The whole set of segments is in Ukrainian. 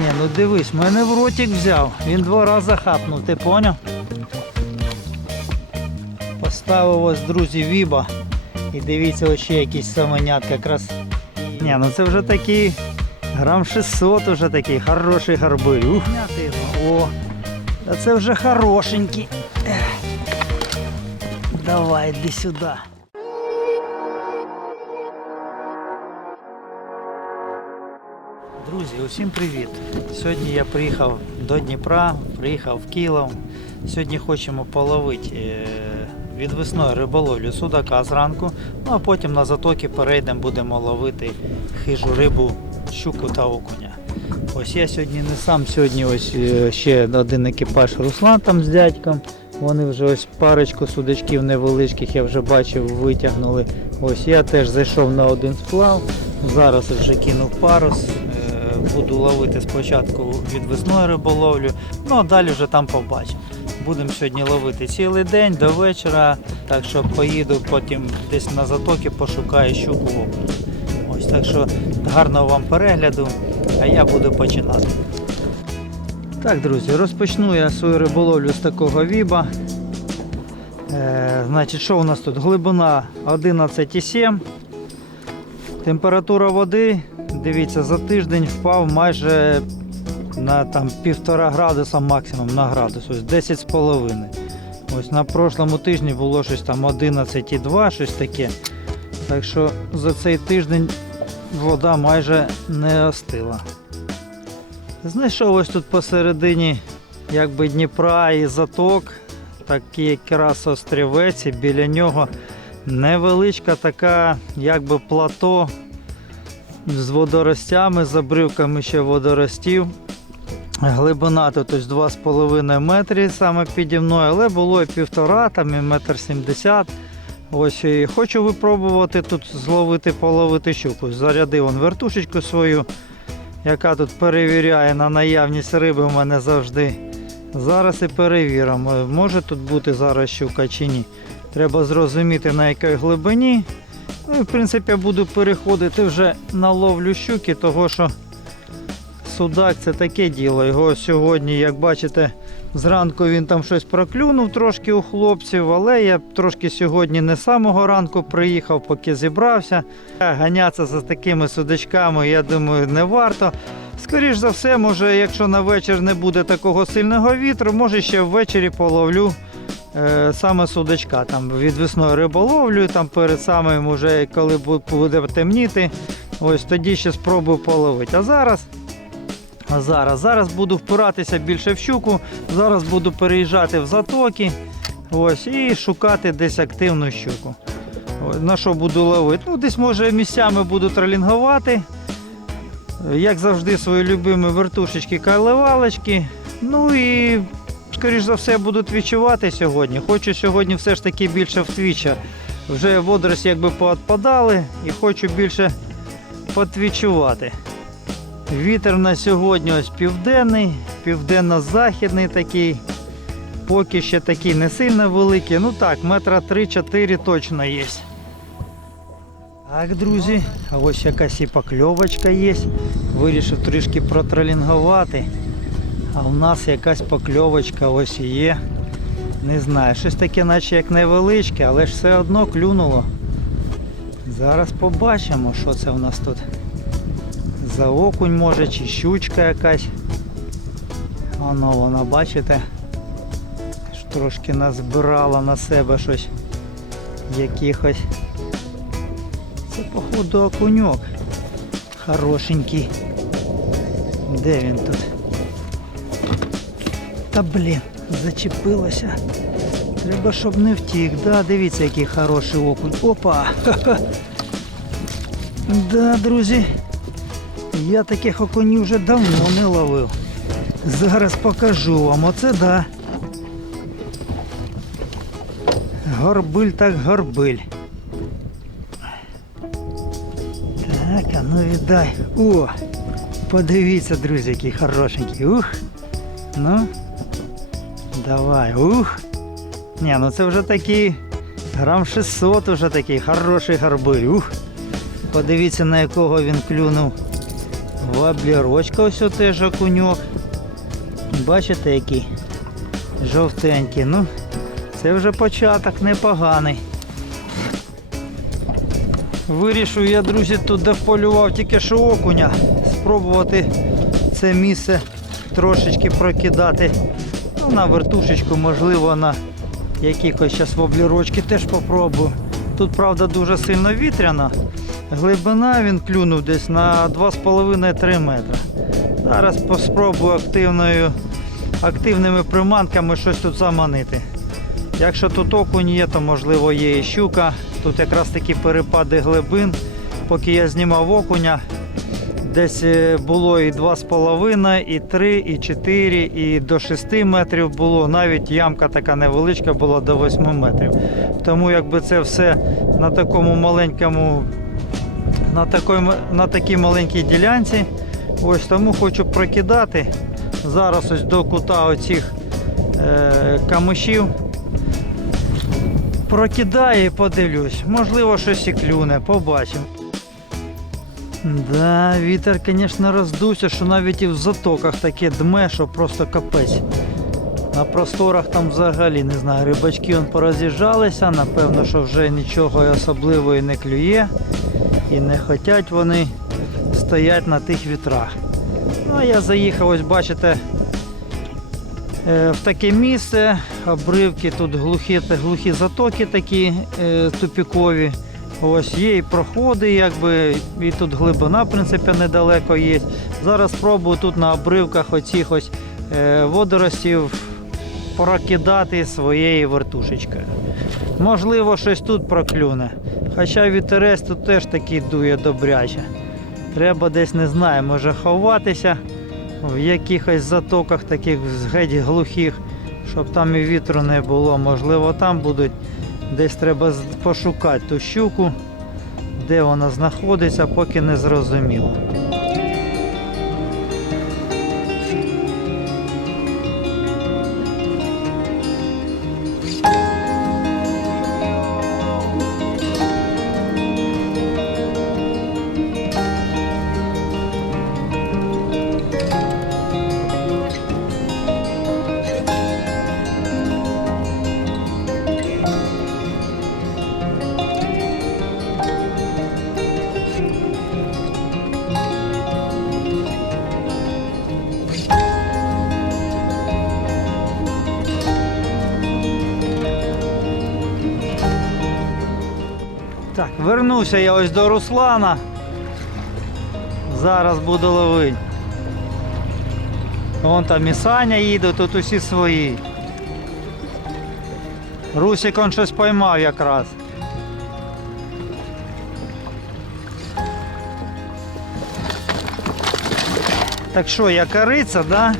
Ні, ну дивись, мене в ротик взяв. Він два рази хапнув, ти поняв? Поставив ось, друзі, віба. І дивіться, ось ще якісь самонятка. Якраз. Ні, ну це вже такий грам 600 вже такий хороший гарбиль. Ух, О, це вже хорошенький. Давай, йди сюди. Друзі, усім привіт! Сьогодні я приїхав до Дніпра, приїхав в Кілов. Сьогодні хочемо половити е, відвесною риболовлю судака зранку, ну а потім на затоки перейдемо, будемо ловити хижу рибу, щуку та окуня. Ось я сьогодні не сам, сьогодні ось е, ще один екіпаж Руслан там з дядьком. Вони вже ось парочку судачків невеличких, я вже бачив, витягнули. Ось я теж зайшов на один сплав. Зараз вже кинув парус. Буду ловити спочатку відвесною риболовлю, ну а далі вже там побачимо. Будемо сьогодні ловити цілий день до вечора, так що поїду потім десь на затоки, пошукаю щуку. Ось так що гарного вам перегляду, а я буду починати. Так, друзі, розпочну я свою риболовлю з такого віба. Е, значить, що у нас тут? Глибина 11,7. Температура води, дивіться, за тиждень впав майже на там півтора градуса максимум на градус, ось 10,5. Ось на прошлому тижні було щось там 11,2, щось таке. Так що за цей тиждень вода майже не остила. Знайшов ось тут посередині якби Дніпра і заток, такий якраз острівець, і біля нього невеличка така якби плато з водоростями, з обривками ще водоростів. Глибина тут 2,5 метри саме піді мною, але було і півтора, там і метр сімдесят. Ось і хочу випробувати тут зловити, половити щуку. Зарядив он вертушечку свою, яка тут перевіряє на наявність риби в мене завжди. Зараз і перевіримо, може тут бути зараз щука чи ні. Треба зрозуміти на якій глибині. Ну в принципі я буду переходити вже на ловлю щуки, того що судак це таке діло. Його сьогодні, як бачите, зранку він там щось проклюнув трошки у хлопців, але я трошки сьогодні не з самого ранку приїхав, поки зібрався. Ганятися за такими судачками, я думаю, не варто. Скоріш за все, може, якщо на вечір не буде такого сильного вітру, може ще ввечері половлю саме судачка. Там відвесною риболовлю, там перед самим, уже, коли буде темніти, ось тоді ще спробую половити. А зараз, а зараз, зараз буду впиратися більше в щуку, зараз буду переїжджати в затоки ось, і шукати десь активну щуку. На що буду ловити? Ну, десь може місцями буду тролінгувати. Як завжди, свої любимі вертушечки кайлевалочки. Ну і, скоріш за все, будуть відчувати сьогодні. Хочу сьогодні все ж таки більше в твіча. Вже водорості якби поотпадали і хочу більше потвічувати. Вітер на сьогодні ось південний, південно-західний такий. Поки ще такий не сильно великий. Ну так, метра 3-4 точно є. Так, друзі, ось якась і покльовочка є. Вирішив трішки протролінгувати. А в нас якась покльовочка ось є. Не знаю, щось таке наче як невеличке, але ж все одно клюнуло. Зараз побачимо, що це в нас тут. За окунь може чи щучка якась. Воно вона, бачите, трошки назбирала на себе щось якихось. Це походу окуньок. Хорошенький. Де він тут? Та блін, зачепилося. Треба, щоб не втік. Да, дивіться, який хороший окунь. Опа! Ха-ха. Да, друзі. Я таких окунів вже давно не ловив. Зараз покажу вам. Оце да. Горбиль так горбиль. Так, а ну віддай. О! Подивіться, друзі, який хорошенький. Ух. Ну. Давай. Ух. Ні, ну це вже такий грам 600 вже такий хороший горбиль. Ух. Подивіться на якого він клюнув. Ваблірочка ось теж окуньок. Бачите, який жовтенький. Ну, це вже початок непоганий. Вирішив я, друзі, тут де тільки що окуня. Спробувати це місце трошечки прокидати. Ну, на вертушечку, можливо, на якихось зараз воблірочки теж попробую. Тут, правда, дуже сильно вітряно. Глибина він клюнув десь на 2,5-3 метри. Зараз поспробую активною, активними приманками щось тут заманити. Якщо тут окунь є, то можливо є і щука. Тут якраз такі перепади глибин. Поки я знімав окуня, десь е, було і 2,5, і 3, і 4, і до 6 метрів було. Навіть ямка така невеличка була до 8 метрів. Тому якби це все на такому маленькому, на, такій, на такій маленькій ділянці. Ось тому хочу прокидати. Зараз ось до кута оцих е, камишів. Прокидаю і подивлюсь. Можливо, щось і клюне, побачимо. Да, вітер, звісно, роздувся, що навіть і в затоках таке дме, що просто капець. На просторах там взагалі не знаю, рибачки он пороз'їжджалися, напевно, що вже нічого особливого і не клює. І не хочуть вони стоять на тих вітрах. Ну, а я заїхав, ось бачите, е, в таке місце, обривки, тут глухі, глухі затоки такі е, тупікові. Ось є і проходи, якби, і тут глибина, в принципі, недалеко є. Зараз спробую тут на обривках оцих ось е, водоростів прокидати своєю вертушечкою. Можливо, щось тут проклюне. Хоча вітерець тут теж такий дує добряче. Треба десь, не знаю, може ховатися в якихось затоках таких геть глухих, щоб там і вітру не було. Можливо, там будуть десь треба пошукати ту щуку, де вона знаходиться, поки не зрозуміло. Вернувся я ось до Руслана. Зараз буду ловити. Вон там і Саня їде, тут усі свої. Русик он щось поймав якраз. Так що, я кориця, да?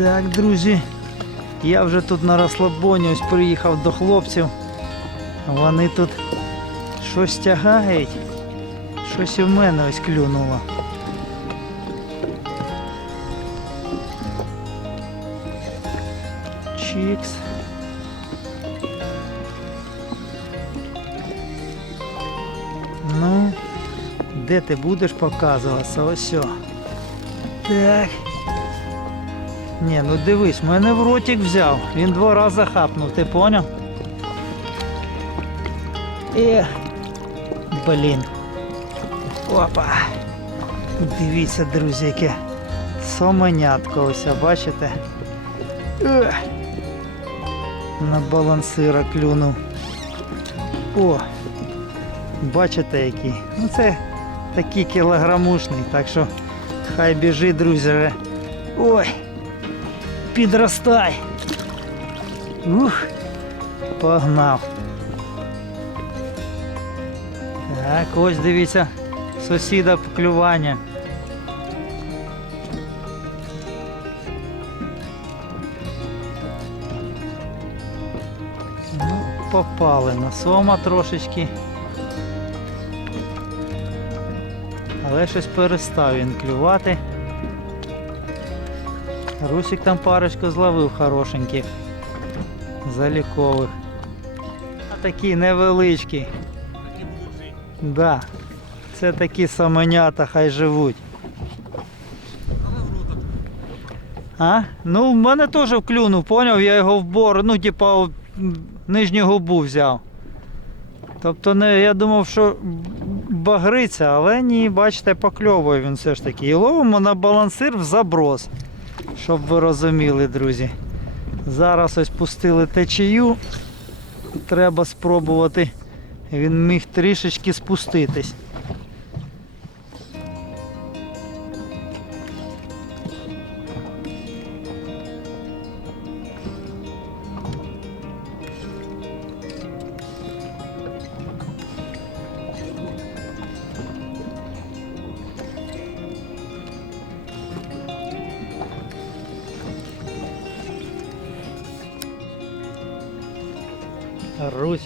Так, друзі, я вже тут на розслабоні, ось приїхав до хлопців. Вони тут щось тягають. Щось і в мене ось клюнуло. Чікс. Ну, де ти будеш показуватися? Ось. Так. Ні, ну дивись, мене в ротик взяв. Він два рази хапнув, ти поняв? Е, блін. Опа. Дивіться, друзі, яке соменятко ось, бачите? Е, на балансира клюнув. О! Бачите який? Ну це такий кілограмушний, так що хай біжить, друзі. Ой! Підростай. Ух, погнав. Так, ось дивіться, сусіда поклювання. Ну, попали на сома трошечки. Але щось перестав він клювати. Русик там парочку зловив хорошеньких. Залікових. А такі невеличкі. Да. Це такі саменята, хай живуть. А? Ну, в мене теж вклюнув, поняв, я його в бор, ну, типа, нижню губу взяв. Тобто не, я думав, що багриться, але ні, бачите, покльовує він все ж таки. І ловимо на балансир в заброс. Щоб ви розуміли, друзі. Зараз ось пустили течію. Треба спробувати. Він міг трішечки спуститись.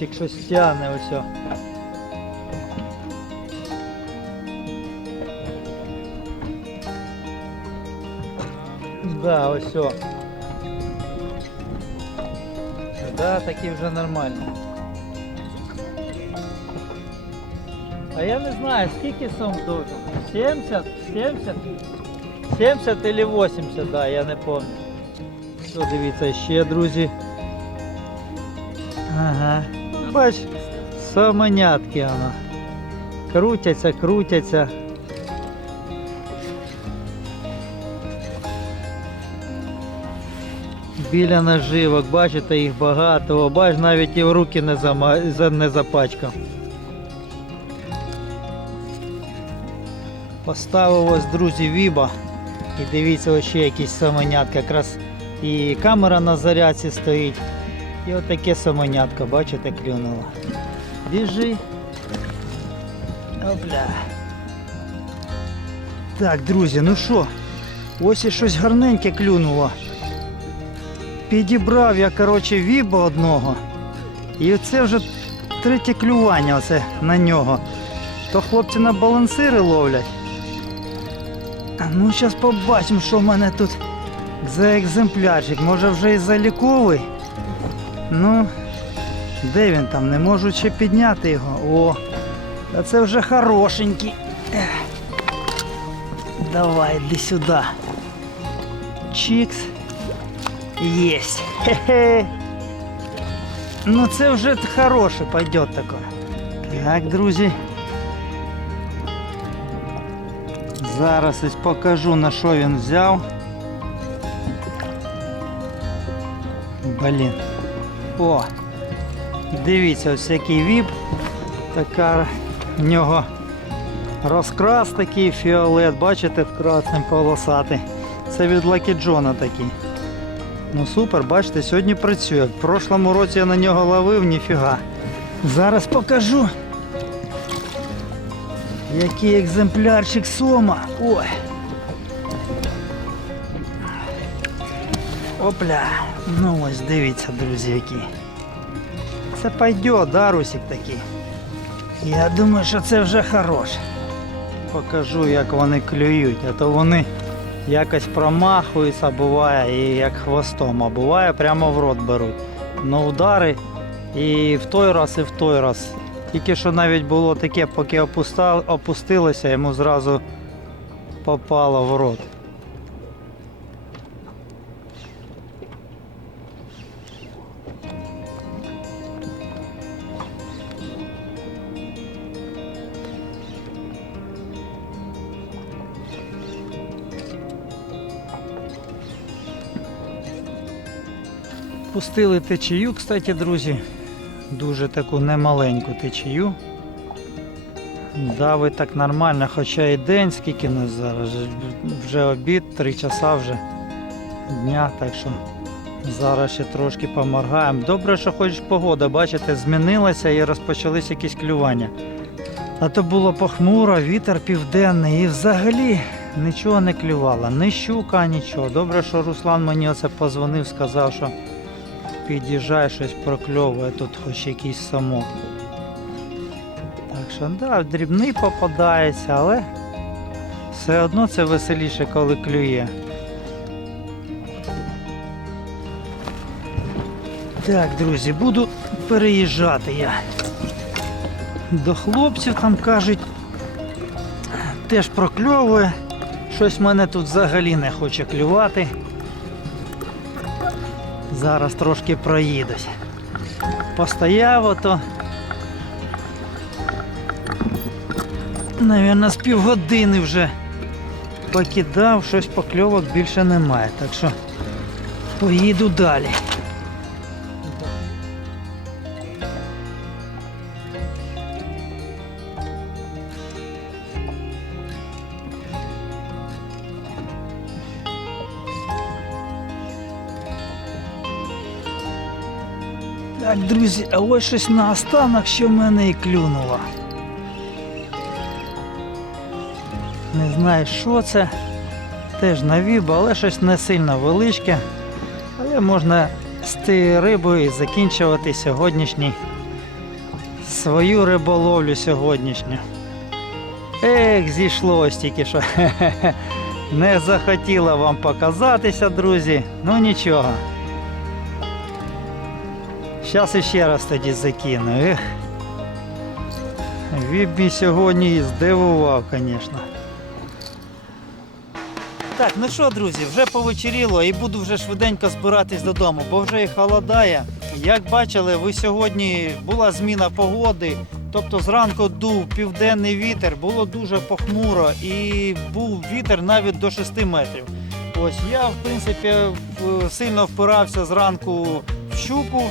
Русик щось тягне ось. Да, ось. о. Да, такі вже нормально. А я не знаю, скільки сом должен? 70? 70? 70 или 80, да, я не пам'ятаю. Що, дивіться, ще, друзі. Ага. Бач, самонятки вона. Крутяться, крутяться. Біля наживок, бачите, їх багато. О, Бач, навіть і в руки не, зама... не запачкав. Поставив ось, друзі, віба. І дивіться, ось ще якісь самонятка. Якраз і камера на зарядці стоїть. І отаке самонятко, бачите, клюнуло. Біжи. Опля. Так, друзі, ну що, ось і щось гарненьке клюнуло. Підібрав я, коротше, віба одного. І це вже третє клювання оце на нього. То хлопці на балансири ловлять. Ну зараз побачимо, що в мене тут за екземплярчик. Може вже і заліковий. Ну, де він там? Не можу ще підняти його. О, а це вже хорошенький. Ех. Давай, йди сюди. Чікс. Єсть. Хе-хе. Ну це вже хороше пойдет таке. Так, друзі. Зараз ось покажу на що він взяв. Блін. О! Дивіться, ось який віп. Така в нього розкрас такий фіолет, бачите, красним полосатий. Це від Lucky Джона такий. Ну супер, бачите, сьогодні працює. В прошлому році я на нього ловив, ніфіга. Зараз покажу. Який екземплярчик сома. Ой. Опля. Ну ось дивіться, друзі, який. Це пойде, да, Русик такий. Я думаю, що це вже хороше. Покажу, як вони клюють, а то вони якось промахуються, буває, і як хвостом, а буває прямо в рот беруть. На удари і в той раз, і в той раз. Тільки що навіть було таке, поки опустилося, йому зразу попало в рот. Пустили течію, кстати, друзі. Дуже таку немаленьку течію. Давить так нормально, хоча і день, скільки нас зараз, вже обід, 3 часа вже дня, так що зараз ще трошки поморгаємо. Добре, що хоч погода, бачите, змінилася і розпочались якісь клювання. А то було похмуро, вітер південний і взагалі нічого не клювало, ні щука, нічого. Добре, що Руслан мені оце позвонив, сказав, що під'їжджає, щось прокльовує, тут хоч якийсь самок. Так що, да, дрібний попадається, але Все одно це веселіше, коли клює. Так, друзі, буду переїжджати я. До хлопців там кажуть, теж прокльовує. Щось мене тут взагалі не хоче клювати. Зараз трошки проїдусь. Постояв ото. Навірно, з півгодини вже покидав, щось покльовок більше немає. Так що поїду далі. Так, друзі, а ось щось на останок, що в мене і клюнуло. Не знаю, що це. Теж навіб, але щось не сильно величке. Але можна з тією рибою і закінчувати сьогоднішній свою риболовлю сьогоднішню. Ех, зійшлось тільки що. Не захотіла вам показатися, друзі. Ну нічого. Зараз іще раз тоді закину. Ех. Віб сьогодні здивував, звісно. Так, ну що, друзі, вже повечеріло і буду вже швиденько збиратись додому, бо вже і холодає. Як бачили, ви сьогодні була зміна погоди, тобто зранку дув південний вітер, було дуже похмуро і був вітер навіть до 6 метрів. Ось я, в принципі, сильно впирався зранку в щуку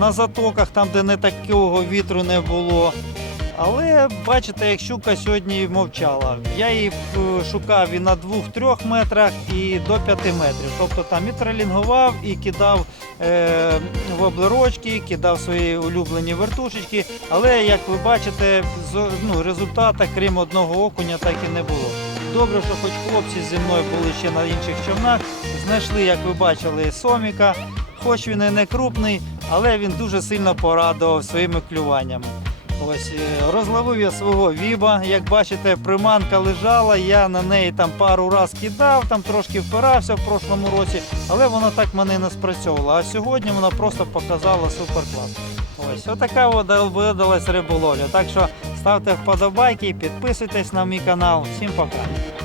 на затоках, там, де не такого вітру не було. Але бачите, як щука сьогодні мовчала. Я її е, шукав і на 2-3 метрах, і до 5 метрів. Тобто там і тролінгував, і кидав е, воблерочки, кидав свої улюблені вертушечки. Але як ви бачите, ну, результату, крім одного окуня, так і не було. Добре, що хоч хлопці зі мною були ще на інших човнах, знайшли, як ви бачили, соміка. Хоч він і не крупний, але він дуже сильно порадував своїми клюваннями. Ось е, розловив я свого віба. Як бачите, приманка лежала, я на неї там пару раз кидав, там трошки впирався в прошлому році, але вона так мене не спрацьовувала. А сьогодні вона просто показала супер клас. Ось отака от видалась риболовля. Так що ставте вподобайки, підписуйтесь на мій канал. Всім пока.